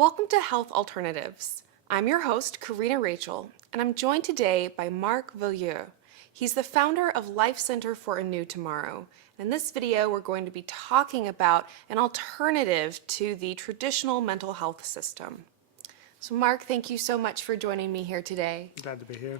Welcome to Health Alternatives. I'm your host, Karina Rachel, and I'm joined today by Marc Villieu. He's the founder of Life Center for a New Tomorrow. In this video, we're going to be talking about an alternative to the traditional mental health system. So Marc, thank you so much for joining me here today. Glad to be here.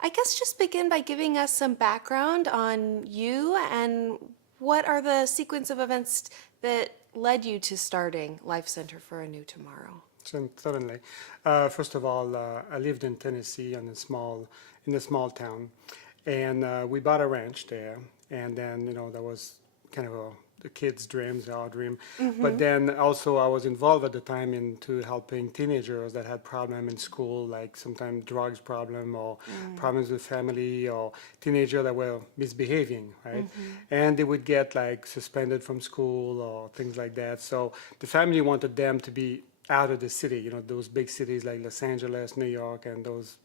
I guess just begin by giving us some background on you and what are the sequence of events that led you to starting Life Center for a New Tomorrow? Certainly. First of all, I lived in Tennessee in a small town, and we bought a ranch there. And then, that was kind of the kids' dreams, our dream. But then also I was involved at the time into helping teenagers that had problems in school, like sometimes drugs problem or problems with family or teenagers that were misbehaving, right? And they would get like suspended from school or things like that. So the family wanted them to be out of the city, those big cities like Los Angeles, New York, and those,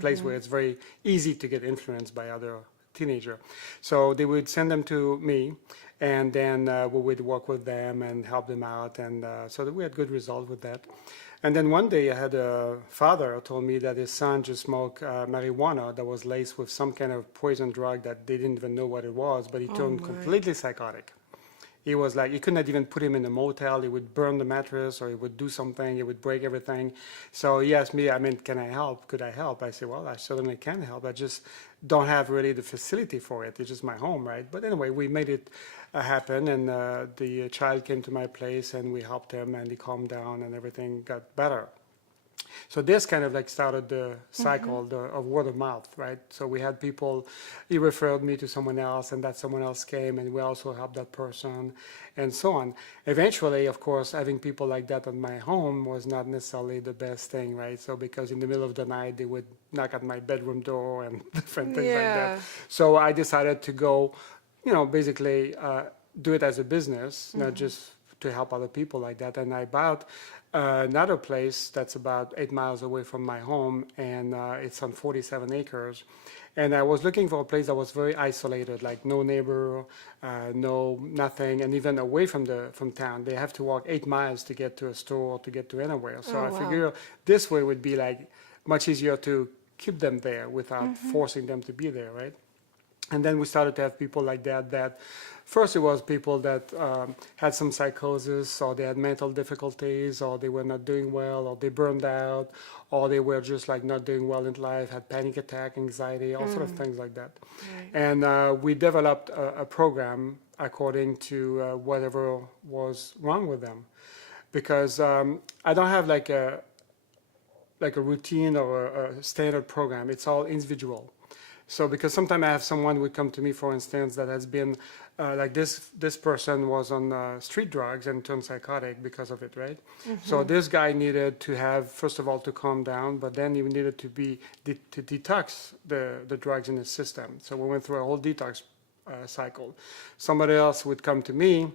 places where it's very easy to get influenced by other teenager. So they would send them to me, and then we would work with them and help them out, and so that we had good results with that. And then one day I had a father who told me that his son just smoked marijuana that was laced with some kind of poison drug that they didn't even know what it was, but he turned completely psychotic. He was like, you could not even put him in a motel. He would burn the mattress, or he would do something. He would break everything. So he asked me, can I help? Could I help? I said, well, I certainly can help. I just don't have really the facility for it. It's just my home, right? But anyway, we made it happen, and the child came to my place, and we helped him, and he calmed down, and everything got better. So this kind of like started the cycle of word of mouth, right? So we had people, he referred me to someone else, and that someone else came, and we also helped that person, and so on. Eventually, of course, having people like that at my home was not necessarily the best thing, right? So because in the middle of the night, they would knock at my bedroom door and different things like that. So I decided to go, basically do it as a business, not just to help other people like that. And I bought another place that's about 8 miles away from my home, and it's on 47 acres. And I was looking for a place that was very isolated, like no neighbor, nothing, and even away from town. They have to walk 8 miles to get to a store, to get to anywhere. So I figure this way would be like much easier to keep them there without forcing them to be there, right? And then we started to have people like that first it was people that had some psychosis, or they had mental difficulties, or they were not doing well, or they burned out, or they were just like not doing well in life, had panic attack, anxiety, all sort of things like that. And we developed a program according to whatever was wrong with them. Because I don't have like a routine or a standard program. It's all individual. So because sometimes I have someone would come to me, for instance, that has been like this person was on street drugs and turned psychotic because of it, right? So this guy needed to have, first of all, to calm down, but then he needed to detox the drugs in his system. So we went through a whole detox cycle. Somebody else would come to me,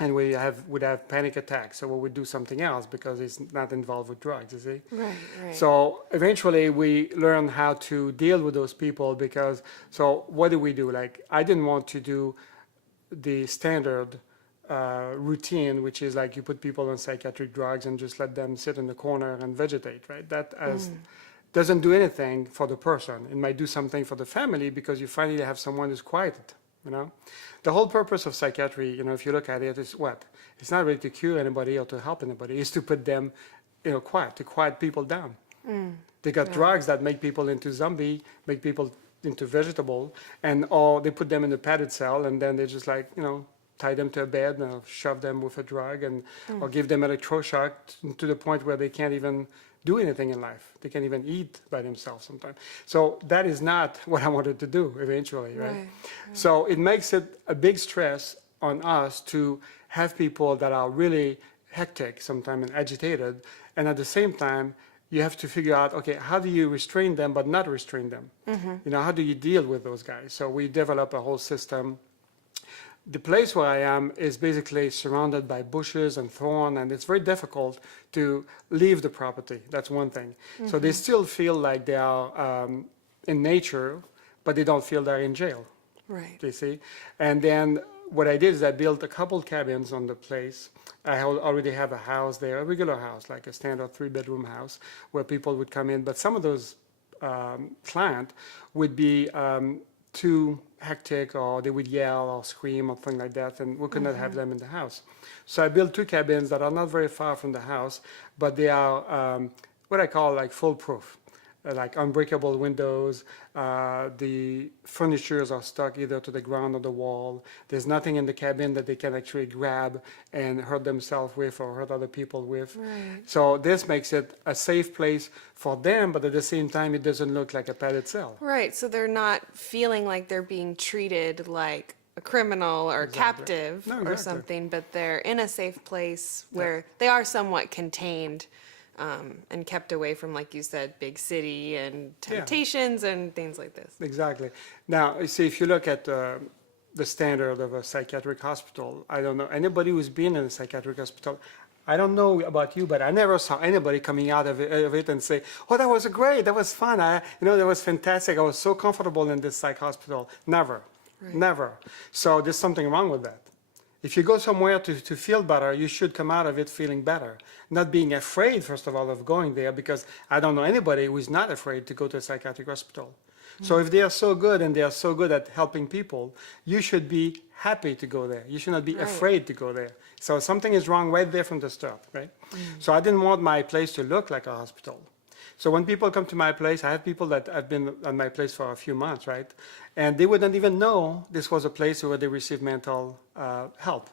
and would have panic attacks, so we would do something else because he's not involved with drugs, you see? Right. So eventually we learned how to deal with those people because, so what do we do? Like, I didn't want to do the standard routine, which is like you put people on psychiatric drugs and just let them sit in the corner and vegetate, right? That doesn't do anything for the person. It might do something for the family because you finally have someone who's quieted. The whole purpose of psychiatry, if you look at it, is what? It's not really to cure anybody or to help anybody. It's to put them, quiet, to quiet people down. They got drugs that make people into zombie, make people into vegetable, or they put them in a padded cell, and then they just like, tie them to a bed and shove them with a drug, or give them electroshock to the point where they can't even do anything in life. They can't even eat by themselves sometimes. So that is not what I wanted to do eventually, right? So it makes it a big stress on us to have people that are really hectic sometimes and agitated, and at the same time, you have to figure out, okay, how do you restrain them but not restrain them? How do you deal with those guys? So we develop a whole system. The place where I am is basically surrounded by bushes and thorn, and it's very difficult to leave the property. That's one thing. So they still feel like they are in nature, but they don't feel they're in jail. Right. you see. And then what I did is I built a couple cabins on the place. Already have a house there, a regular house, like a standard 3-bedroom house where people would come in. But some of those clients would be too hectic, or they would yell or scream or things like that, and we could not have them in the house. So I built 2 cabins that are not very far from the house, but they are what I call like foolproof. Like unbreakable windows, the furnitures are stuck either to the ground or the wall. There's nothing in the cabin that they can actually grab and hurt themselves with or hurt other people with. Right. So this makes it a safe place for them, but at the same time, it doesn't look like a padded cell. Right. So they're not feeling like they're being treated like a criminal or captive No, or exactly. something, but they're in a safe place where they are somewhat contained and kept away from, like you said, big city and temptations and things like this. Exactly. Now, you see, if you look at the standard of a psychiatric hospital, I don't know anybody who's been in a psychiatric hospital. I don't know about you, but I never saw anybody coming out of it and say, "Oh, that was great. That was fun. That was fantastic. I was so comfortable in this psych hospital." Never, never. So there's something wrong with that. If you go somewhere to feel better, you should come out of it feeling better. Not being afraid, first of all, of going there, because I don't know anybody who is not afraid to go to a psychiatric hospital. So if they are so good and they are so good at helping people, you should be happy to go there. You should not be afraid to go there. So something is wrong right there from the start, right? So I didn't want my place to look like a hospital. So when people come to my place, I have people that have been at my place for a few months, right? And they wouldn't even know this was a place where they receive mental help.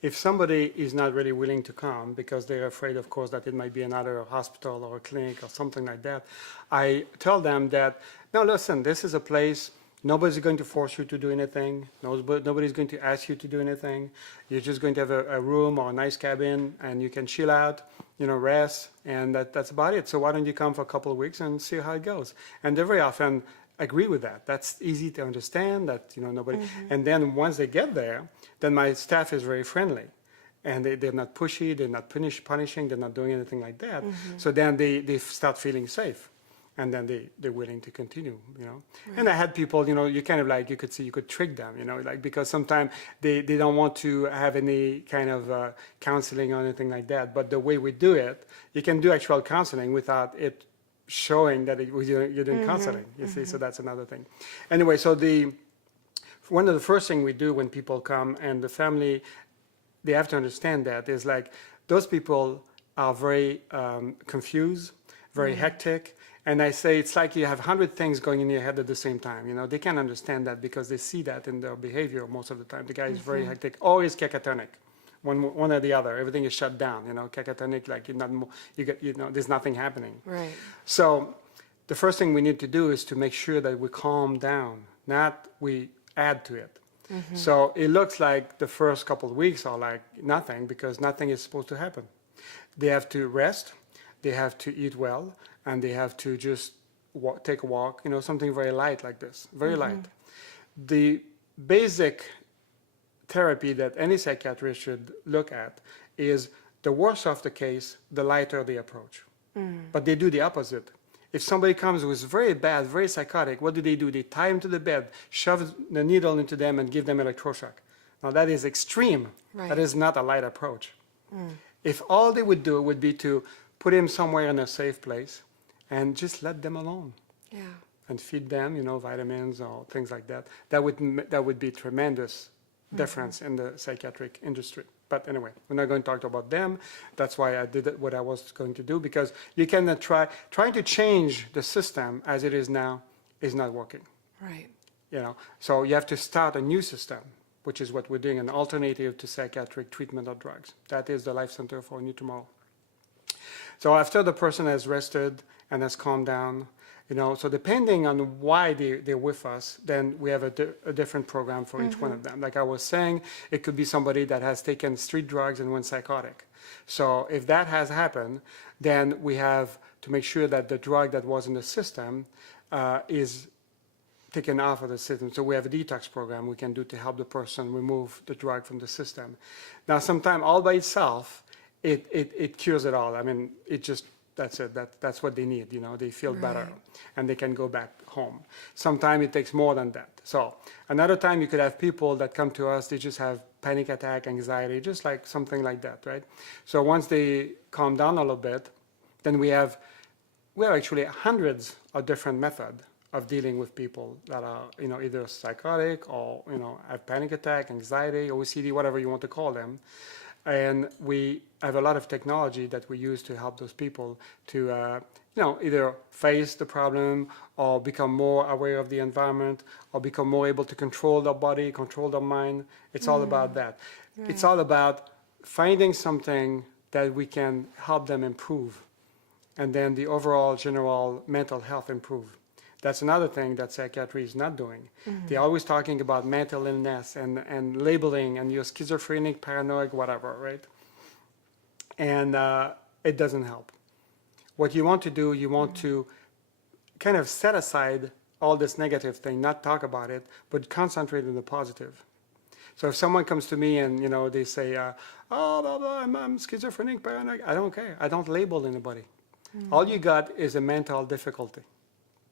If somebody is not really willing to come because they're afraid, of course, that it might be another hospital or a clinic or something like that, I tell them that, no, listen, this is a place, nobody's going to force you to do anything. Nobody's going to ask you to do anything. You're just going to have a room or a nice cabin, and you can chill out, rest, and that's about it. So why don't you come for a couple of weeks and see how it goes? And they very often agree with that. That's easy to understand, that nobody. And then once they get there, then my staff is very friendly, and they're not pushy, they're not punishing, they're not doing anything like that. So then they start feeling safe, and then they're willing to continue. And I had people, you kind of like, you could trick them, like, because sometimes they don't want to have any kind of counseling or anything like that. But the way we do it, you can do actual counseling without it showing that you're doing counseling, you see, so that's another thing. Anyway, so one of the first things we do when people come, and the family, they have to understand that, is like, those people are very confused, very hectic, and I say it's like you have 100 things going in your head at the same time. They can't understand that because they see that in their behavior most of the time. The guy is very hectic, always catatonic. One or the other, everything is shut down. Catatonic, like there's nothing happening. Right. So the first thing we need to do is to make sure that we calm down, not we add to it. So it looks like the first couple of weeks are like nothing, because nothing is supposed to happen. They have to rest, they have to eat well, and they have to just take a walk, something very light like this, very light. The basic therapy that any psychiatrist should look at is, the worse of the case, the lighter the approach. But they do the opposite. If somebody comes who is very bad, very psychotic, what do? They tie them to the bed, shove the needle into them, and give them electroshock. Now that is extreme. Right. That is not a light approach. If all they would do would be to put him somewhere in a safe place and just let them alone. Yeah. And feed them, vitamins or things like that, that would be tremendous difference in the psychiatric industry. But anyway, we're not going to talk about them. That's why I did what I was going to do, because you cannot trying to change the system as it is now is not working. Right. So you have to start a new system, which is what we're doing, an alternative to psychiatric treatment or drugs. That is the Life Center for a New Tomorrow. So after the person has rested and has calmed down, so depending on why they're with us, then we have a different program for each one of them. Like I was saying, it could be somebody that has taken street drugs and went psychotic. So if that has happened, then we have to make sure that the drug that was in the system is taken off of the system. So we have a detox program we can do to help the person remove the drug from the system. Now, sometimes all by itself, it cures it all. I mean, it just that's it. That's what they need. They feel better, and they can go back home. Sometimes it takes more than that. So another time you could have people that come to us. They just have panic attack, anxiety, just like something like that, right? So once they calm down a little bit, then we have actually hundreds of different methods of dealing with people that are either psychotic or have panic attack, anxiety, OCD, whatever you want to call them. And we have a lot of technology that we use to help those people to either face the problem or become more aware of the environment or become more able to control their body, control their mind. It's all about that. Right. It's all about finding something that we can help them improve, and then the overall general mental health improve. That's another thing that psychiatry is not doing. They're always talking about mental illness and labeling, and you're schizophrenic, paranoid, whatever, right? And it doesn't help. What you want to do, you want to kind of set aside all this negative thing, not talk about it, but concentrate on the positive. So if someone comes to me and they say, oh, blah, blah, I'm schizophrenic, paranoid, I don't care. I don't label anybody. All you got is a mental difficulty.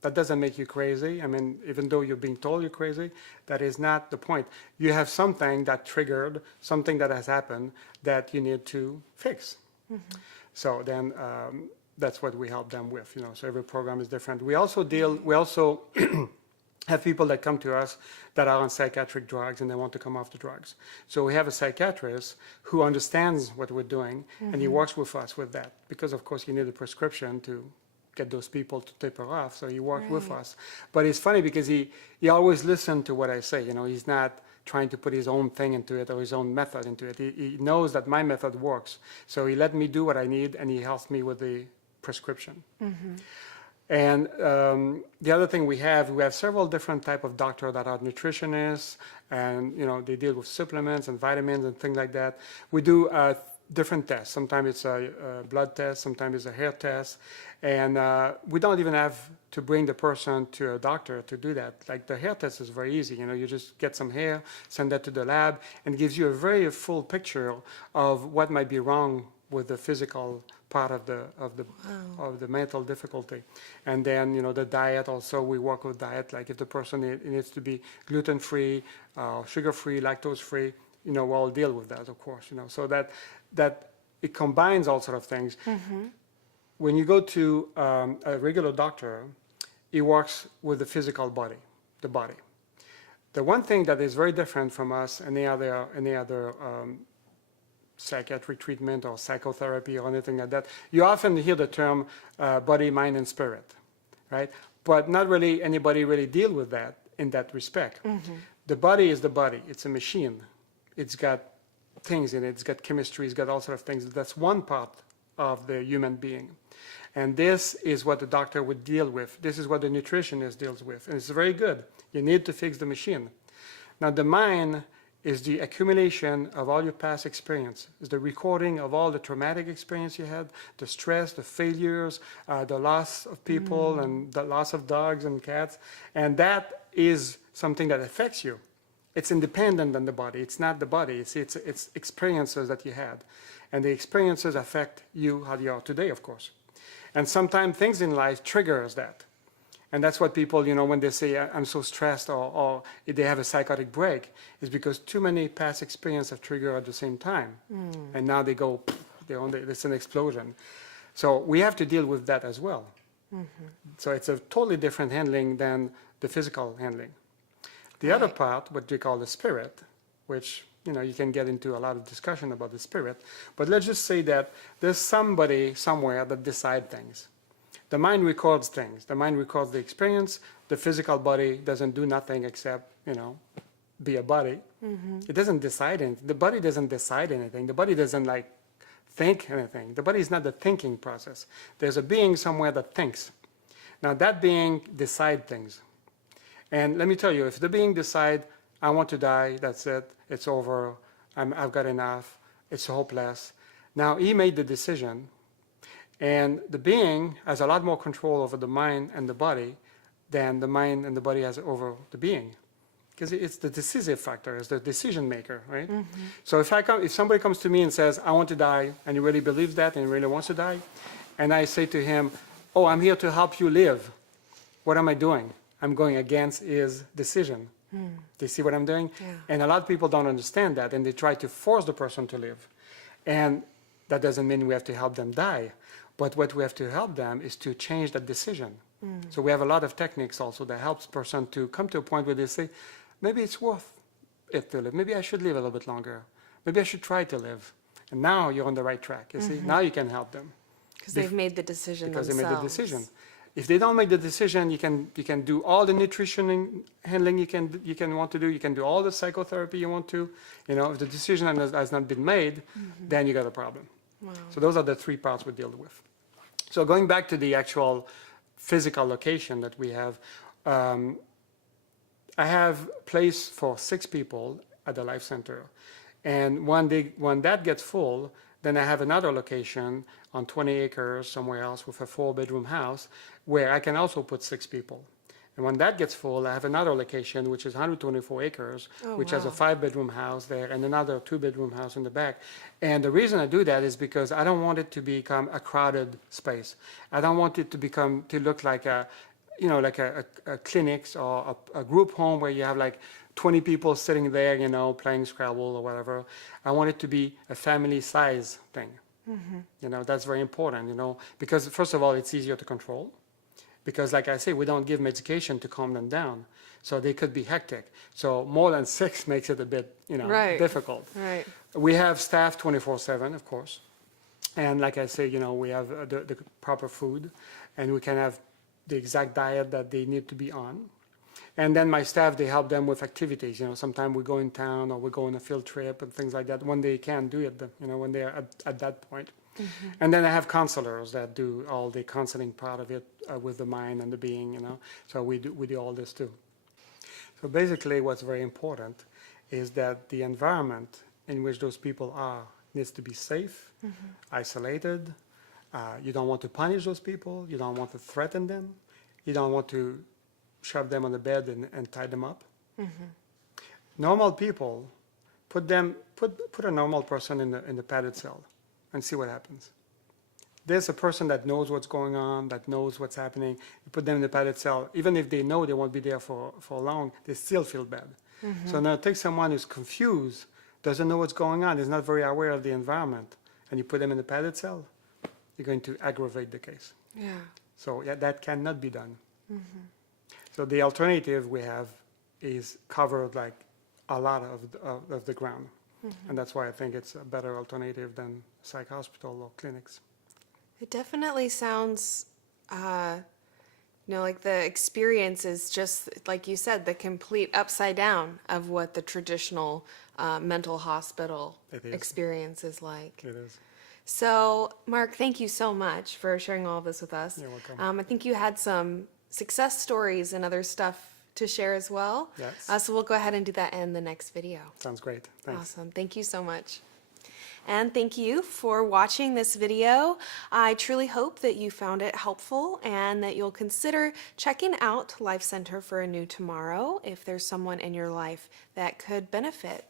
That doesn't make you crazy. I mean, even though you're being told you're crazy, that is not the point. You have something that triggered, something that has happened that you need to fix. So then that's what we help them with. So every program is different. We also have people that come to us that are on psychiatric drugs and they want to come off the drugs. So we have a psychiatrist who understands what we're doing, and he works with us with that, because of course you need a prescription to get those people to taper off. So he worked with us. But it's funny because he always listens to what I say. He's not trying to put his own thing into it or his own method into it. He knows that my method works. So he let me do what I need, and he helps me with the prescription. And the other thing we have several different type of doctors that are nutritionists, and they deal with supplements and vitamins and things like that. We do different tests. Sometimes it's a blood test, sometimes it's a hair test, and we don't even have to bring the person to a doctor to do that. Like the hair test is very easy. You just get some hair, send that to the lab, and it gives you a very full picture of what might be wrong with the physical part of the mental difficulty. And then the diet also, we work with diet. Like if the person needs to be gluten-free, sugar-free, lactose-free, we'll deal with that, of course. So that it combines all sort of things. When you go to a regular doctor, he works with the physical body, the body. The one thing that is very different from us, any other psychiatric treatment or psychotherapy or anything like that, you often hear the term body, mind, and spirit, right? But not really anybody really deal with that in that respect. The body is the body. It's a machine. It's got things in it. It's got chemistry. It's got all sorts of things. That's one part of the human being. And this is what the doctor would deal with. This is what the nutritionist deals with. And it's very good. You need to fix the machine. Now, the mind is the accumulation of all your past experience. It's the recording of all the traumatic experience you had, the stress, the failures, the loss of people, and the loss of dogs and cats. And that is something that affects you. It's independent than the body. It's not the body. It's experiences that you had. And the experiences affect you how you are today, of course. And sometimes things in life triggers that. And that's what people, when they say, I'm so stressed, or if they have a psychotic break, is because too many past experiences have triggered at the same time. And now they go, it's an explosion. So we have to deal with that as well. So it's a totally different handling than the physical handling. The other part, what we call the spirit, which you can get into a lot of discussion about the spirit, but let's just say that there's somebody somewhere that decides things. The mind records things. The mind records the experience. The physical body doesn't do nothing except, be a body. It doesn't decide anything. The body doesn't decide anything. The body doesn't think anything. The body is not the thinking process. There's a being somewhere that thinks. Now that being decides things. And let me tell you, if the being decides, I want to die, that's it, it's over, I've got enough, it's hopeless. Now he made the decision, and the being has a lot more control over the mind and the body than the mind and the body has over the being. Because it's the decisive factor, it's the decision maker, right? So if somebody comes to me and says, I want to die, and he really believes that and he really wants to die, and I say to him, oh, I'm here to help you live, what am I doing? I'm going against his decision. Do you see what I'm doing? Yeah. And a lot of people don't understand that, and they try to force the person to live. And that doesn't mean we have to help them die. But what we have to help them is to change that decision. So we have a lot of techniques also that helps person to come to a point where they say, maybe it's worth it to live. Maybe I should live a little bit longer. Maybe I should try to live. And now you're on the right track, you see? Now you can help them. Because they've made the decision Because themselves. they made the decision. If they don't make the decision, you can do all the nutrition handling you can want to do. You can do all the psychotherapy you want to. You know, if the decision has not been made, then you got a problem. Wow. So those are the three parts we deal with. So going back to the actual physical location that we have, I have place for 6 people at the Life Center, and when that gets full, then I have another location on 20 acres somewhere else with a 4-bedroom house where I can also put 6 people. And when that gets full, I have another location which is 124 acres, which has a 5-bedroom house there and another 2-bedroom house in the back. And the reason I do that is because I don't want it to become a crowded space. I don't want it to look like a clinics or a group home where you have like 20 people sitting there, you know, playing Scrabble or whatever. I want it to be a family size thing. You know, that's very important, you know, because first of all, it's easier to control. Because like I say, we don't give medication to calm them down. So they could be hectic. So more than 6 makes it a bit, you know, difficult. Right. We have staff 24/7, of course. And like I say, you know, we have the proper food, and we can have the exact diet that they need to be on. And then my staff, they help them with activities. You know, sometimes we go in town or we go on a field trip and things like that when they can't do it, you know, when they're at that point. And then I have counselors that do all the counseling part of it with the mind and the being, you know. So we do all this too. So basically what's very important is that the environment in which those people are needs to be safe, isolated. You don't want to punish those people. You don't want to threaten them. You don't want to shove them on the bed and tie them up. Normal people, put a normal person in the padded cell and see what happens. There's a person that knows what's going on, that knows what's happening. You put them in the padded cell, even if they know they won't be there for long, they still feel bad. So now take someone who's confused, doesn't know what's going on, is not very aware of the environment, and you put them in the padded cell, you're going to aggravate the case. Yeah. So yeah, that cannot be done. So the alternative we have is covered like a lot of the ground. And that's why I think it's a better alternative than psych hospital or clinics. It definitely sounds, like the experience is just, like you said, the complete upside down of what the traditional mental hospital experience is like. It is. So, Mark, thank you so much for sharing all of this with us. You're welcome. I think you had some success stories and other stuff to share as well. Yes. So we'll go ahead and do that in the next video. Sounds great. Thanks. Awesome. Thank you so much. And thank you for watching this video. I truly hope that you found it helpful and that you'll consider checking out Life Center for a New Tomorrow if there's someone in your life that could benefit